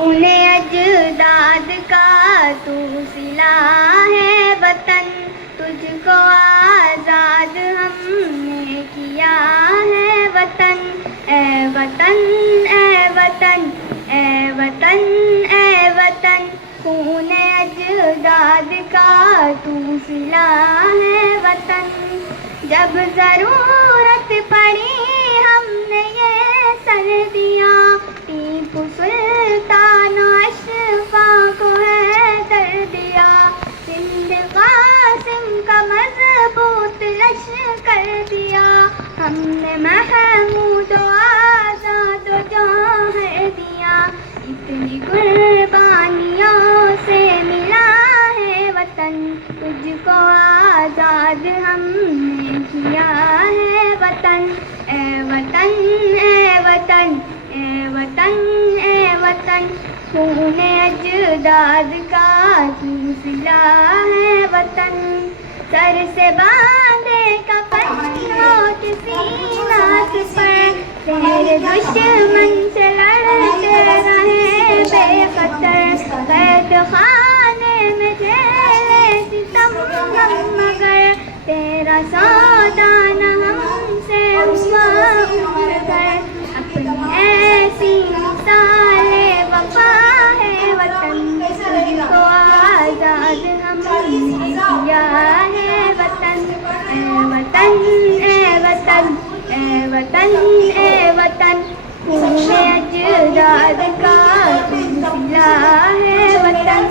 خون اجداد کا تو صلہ ہے وطن، تجھ کو آزاد ہم نے کیا ہے وطن۔ اے وطن اے وطن اے وطن اے وطن، خون اجداد کا تو صلہ ہے وطن۔ جب ضرورت پڑی ہم نے یہ سر دیا، ٹیپو سلطان و اشفاق کو ہے در دیا۔ سندھ قاسم کا مضبوط لشکر دیا، ہم نے محمود و آزاد و جوہر دیا۔ اتنی قربانیوں سے ملا ہے وطن، تجھ کو آزاد ہم نے کیا ہے وطن۔ اے وطن اے وطن اے وطن اے وطن، خون اجداد کا تو صلہ ہے وطن۔ سر سے باندھے کفن موت سینہ پر، تیرے دشمن سے لڑتے رہے بے خطر۔ قید خانے میں جھیلے ستم ہم مگر، تیرا سودا نہ ہم سے ہوا عمر بھر۔ اپنی ایسی مثال وفا ہے وطن، تجھ کو آزاد ہم نے کیا ہے وطن۔ اے وطن اے وطن اے وطن اے وطن، خون اجداد کا تو صلہ ہے وطن۔